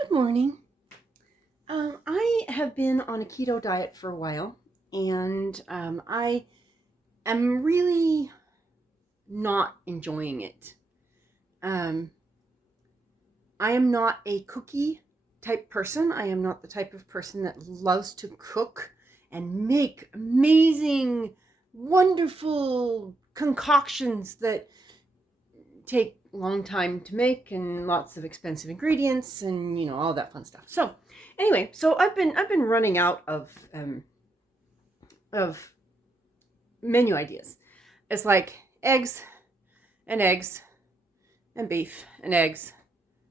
Good morning. I have been on a keto diet for a while, and I am really not enjoying it. Um, I am not a cookie type person. I am not the type of person that loves to cook and make amazing, wonderful concoctions that take a long time to make and lots of expensive ingredients and all that fun stuff. So anyway, I've been running out of menu ideas. It's like eggs and eggs and beef and eggs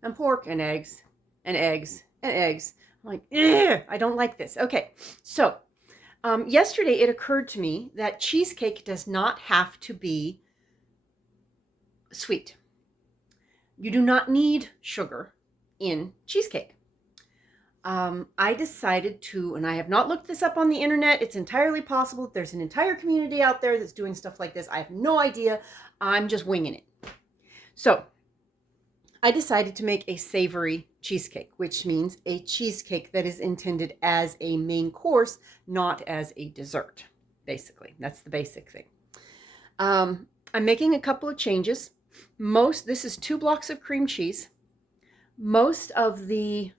and pork and eggs and eggs and eggs. I'm like, I don't like this. Okay, so yesterday it occurred to me that cheesecake does not have to be sweet. You do not need sugar in cheesecake. I decided to, and I have not looked this up on the internet. It's entirely possible that there's an entire community out there that's doing stuff like this. I have no idea. I'm just winging it. So I decided to make a savory cheesecake, which means a cheesecake that is intended as a main course, not as a dessert. Basically, that's the basic thing. I'm making a couple of changes. This is 2 blocks of cream cheese. Most of the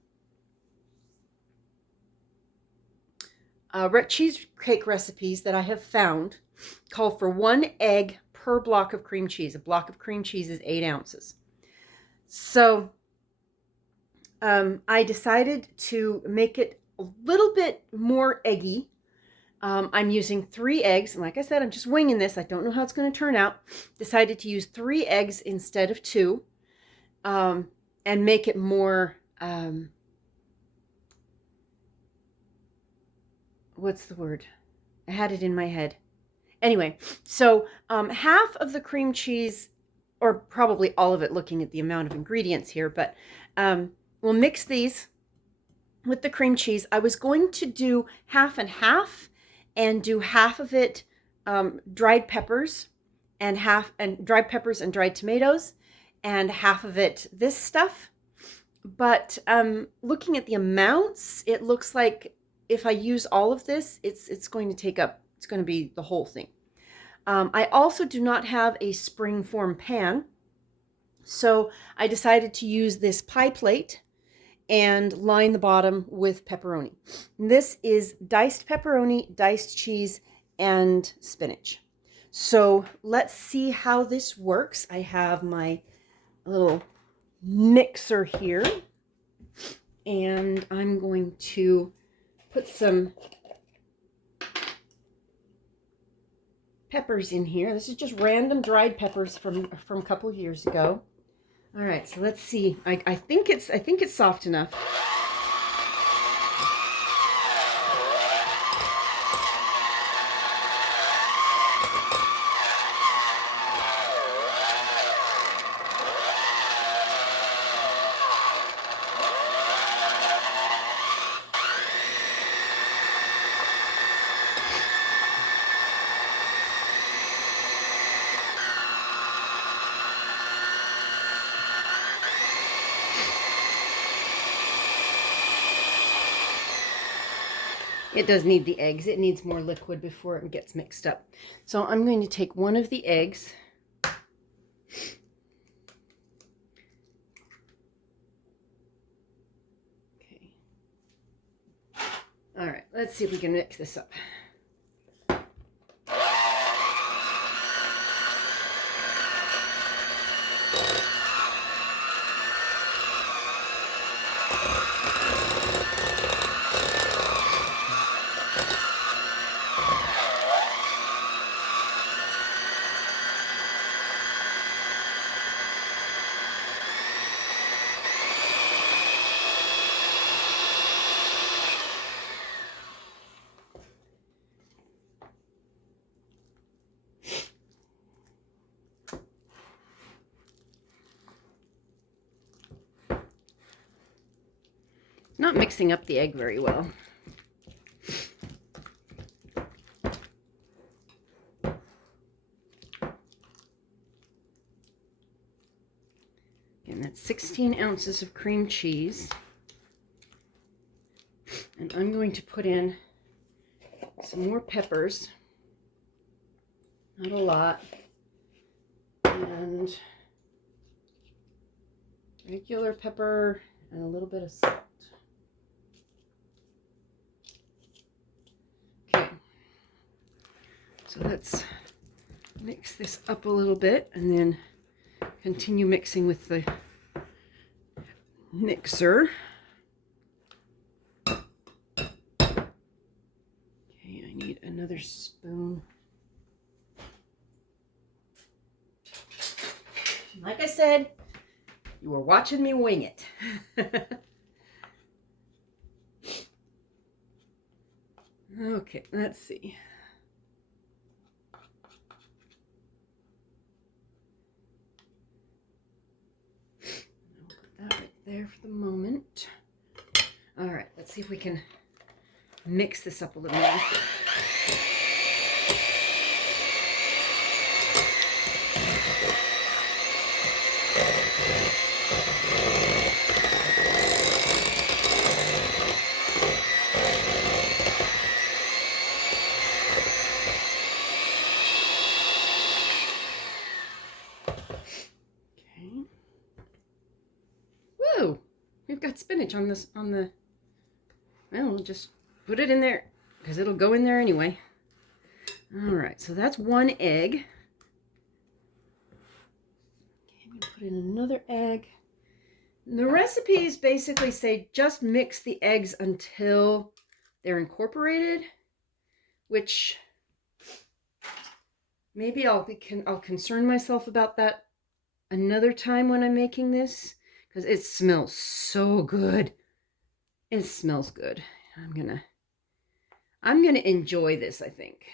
cheesecake recipes that I have found call for 1 egg per block of cream cheese. A block of cream cheese is 8 ounces. So I decided to make it a little bit more eggy. I'm using 3 eggs, and like I said, I'm just winging this. I don't know how it's going to turn out. Decided to use 3 eggs instead of 2, and make it more, what's the word? I had it in my head. Anyway, so half of the cream cheese, or probably all of it looking at the amount of ingredients here, but we'll mix these with the cream cheese. I was going to do half and half and do half of it dried peppers and dried peppers and dried tomatoes, and half of it this stuff. But looking at the amounts, it looks like if I use all of this, it's going to be the whole thing. I also do not have a spring form pan, so I decided to use this pie plate and line the bottom with pepperoni. This is diced pepperoni, diced cheese, and spinach. So let's see how this works. I have my little mixer here, and I'm going to put some peppers in here. This is just random dried peppers from a couple years ago. All right, so let's see. I think it's soft enough. It does need the eggs. It needs more liquid before it gets mixed up. So I'm going to take one of the eggs. Okay. All right, let's see if we can mix this up. Not mixing up the egg very well. And that's 16 ounces of cream cheese. And I'm going to put in some more peppers. Not a lot. And regular pepper and a little bit of salt. Okay. So let's mix this up a little bit and then continue mixing with the mixer. Okay, I need another spoon. Like I said, you were watching me wing it. Okay, let's see. I'll put that right there for the moment. All right, let's see if we can mix this up a little more. Okay. Whoa! We've got spinach on this, well, we'll just put it in there because it'll go in there anyway. All right, so that's one egg. Okay, I'm gonna put in another egg. And the recipes basically say just mix the eggs until they're incorporated, which maybe I'll concern myself about that another time when I'm making this, because it smells so good. It smells good. I'm gonna enjoy this, I think.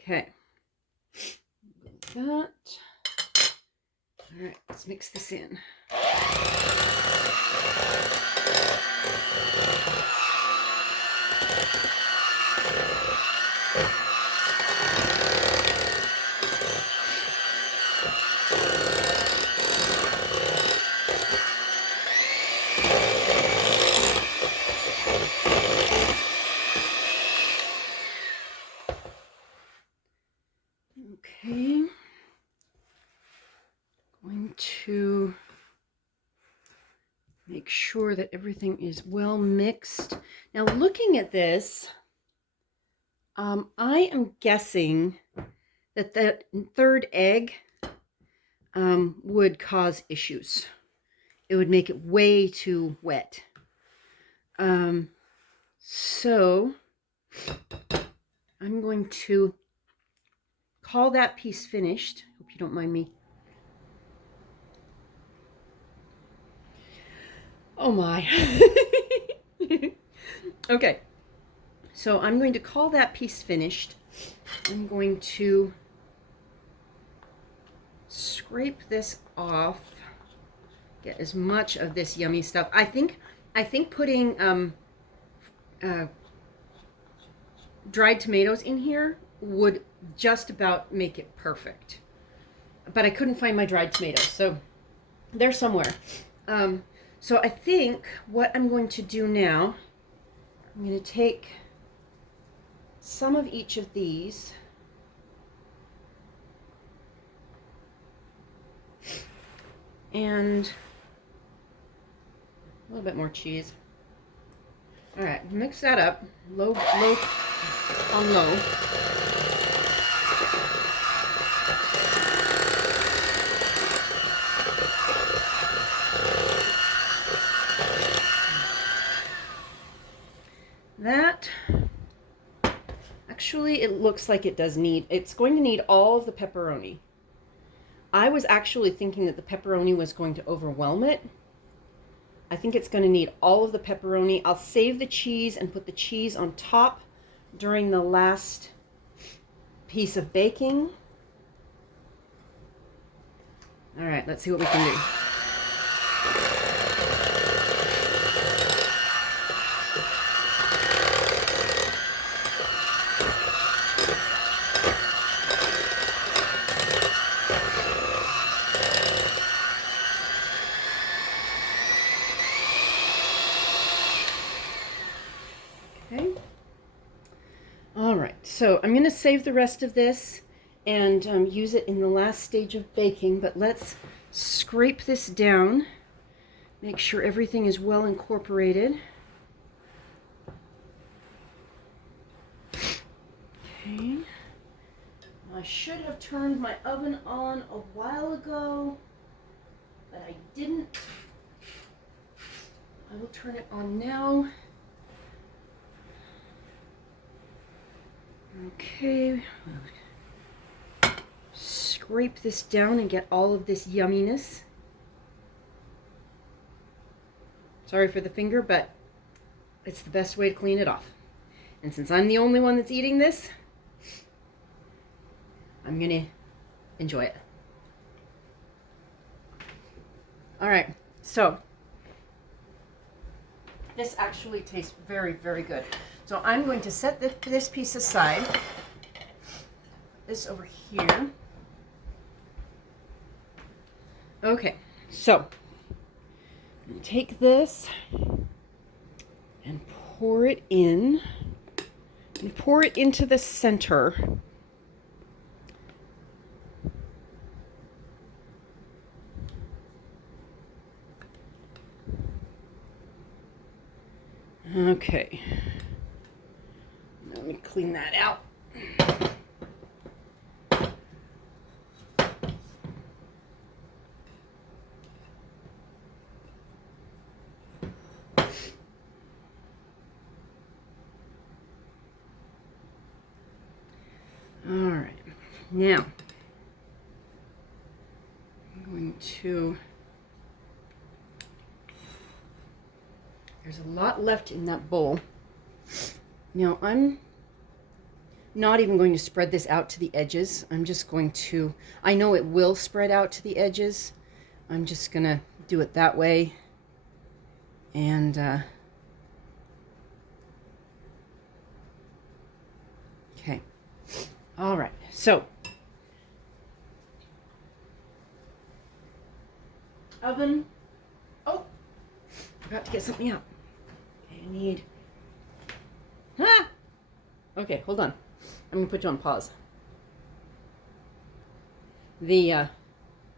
Okay. That. All right, let's mix this in. Okay. Going to make sure that everything is well mixed. Now, looking at this, I am guessing that that third egg would cause issues. It would make it way too wet. So I'm going to call that piece finished. Hope you don't mind me. Oh my. Okay. So I'm going to call that piece finished. I'm going to scrape this off. Get as much of this yummy stuff. I think putting dried tomatoes in here would just about make it perfect. But I couldn't find my dried tomatoes, so they're somewhere. So I think what I'm going to do now, I'm going to take some of each of these and a little bit more cheese. All right, mix that up, low on low. That, actually, it looks like it does need, it's going to need all of the pepperoni. I was actually thinking that the pepperoni was going to overwhelm it. I think it's going to need all of the pepperoni. I'll save the cheese and put the cheese on top during the last piece of baking. All right, let's see what we can do. So I'm going to save the rest of this and use it in the last stage of baking, but let's scrape this down, make sure everything is well incorporated. Okay. I should have turned my oven on a while ago, but I didn't. I will turn it on now. Okay. Scrape this down and get all of this yumminess. Sorry for the finger, but it's the best way to clean it off. And since I'm the only one that's eating this, I'm gonna enjoy it. All right, so this actually tastes very, very good. So I'm going to set this piece aside, this over here. Okay, so take this and pour it in, and pour it into the center. Okay, let me clean that out. All right, now I'm going to, there's a lot left in that bowl. Now I'm not even going to spread this out to the edges. I'm just going to, I know it will spread out to the edges. I'm just gonna do it that way. And okay. All right, so oven. Oh, forgot to get something out. Okay, I need. Ah! Okay, hold on. I'm gonna put you on pause. The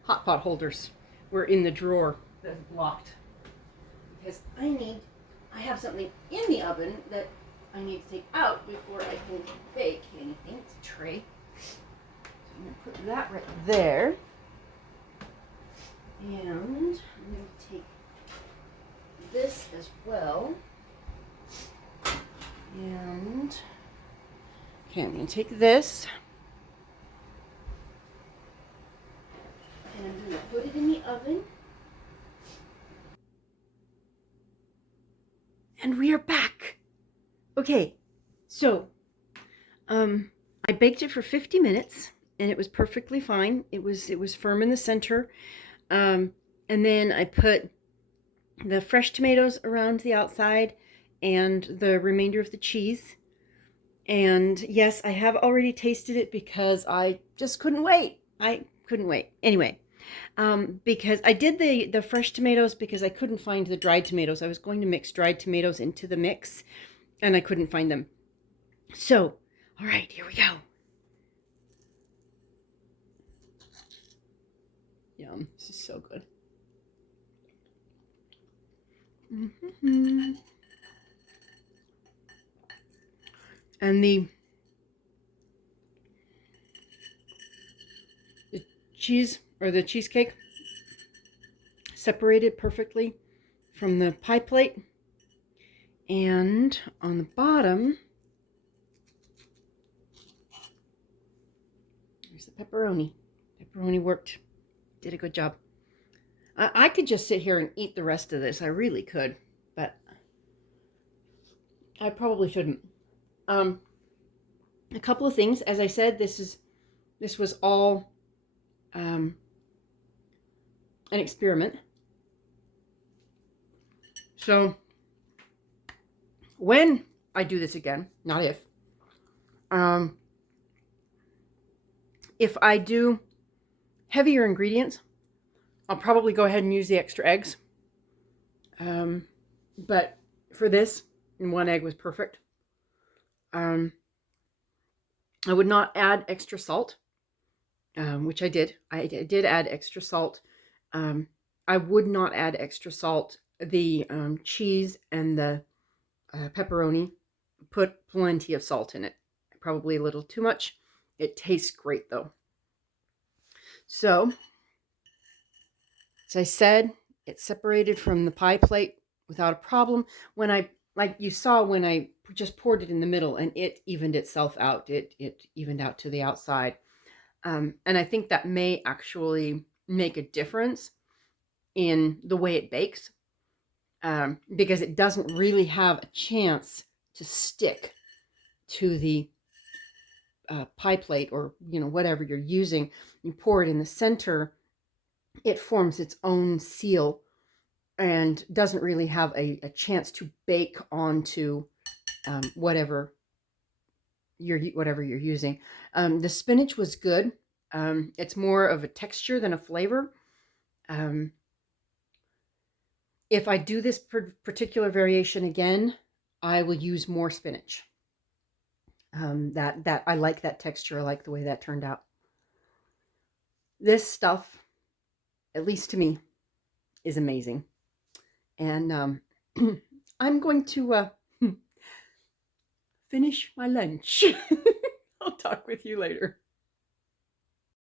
hot pot holders were in the drawer that's locked because I have something in the oven that I need to take out before I can bake anything. It's a tray. So I'm going to put that right there. And I'm going to take this as well. And okay, I'm going to take this. And I'm going to put it in the oven. And we are back. Okay, so I baked it for 50 minutes and it was perfectly fine. It was firm in the center. And then I put the fresh tomatoes around the outside and the remainder of the cheese. And yes, I have already tasted it because I just couldn't wait. I couldn't wait. Anyway, because I did the fresh tomatoes because I couldn't find the dried tomatoes. I was going to mix dried tomatoes into the mix and I couldn't find them. So, all right, here we go. Yum, this is so good. Mm-hmm. And the cheese or the cheesecake separated perfectly from the pie plate. And on the bottom, there's the pepperoni. Pepperoni worked. Did a good job. I could just sit here and eat the rest of this. I really could, but I probably shouldn't. A couple of things. As I said, this was all an experiment. So when I do this again, not if I do heavier ingredients, I'll probably go ahead and use the extra eggs. But for this, one egg was perfect. I would not add extra salt, which I did. I did add extra salt. Um, I would not add extra salt. The cheese and the pepperoni, put plenty of salt in it. Probably a little too much. It tastes great though. So, as I said, it separated from the pie plate without a problem. When I, like you saw when I just poured it in the middle, and it evened itself out. It evened out to the outside. And I think that may actually make a difference in the way it bakes, because it doesn't really have a chance to stick to the pie plate, or whatever you're using. You pour it in the center, it forms its own seal and doesn't really have a chance to bake onto whatever you're using. The spinach was good. It's more of a texture than a flavor. If I do this particular variation again, I will use more spinach. That I like that texture. I like the way that turned out. This stuff, at least to me, is amazing. And I'm going to finish my lunch. I'll talk with you later.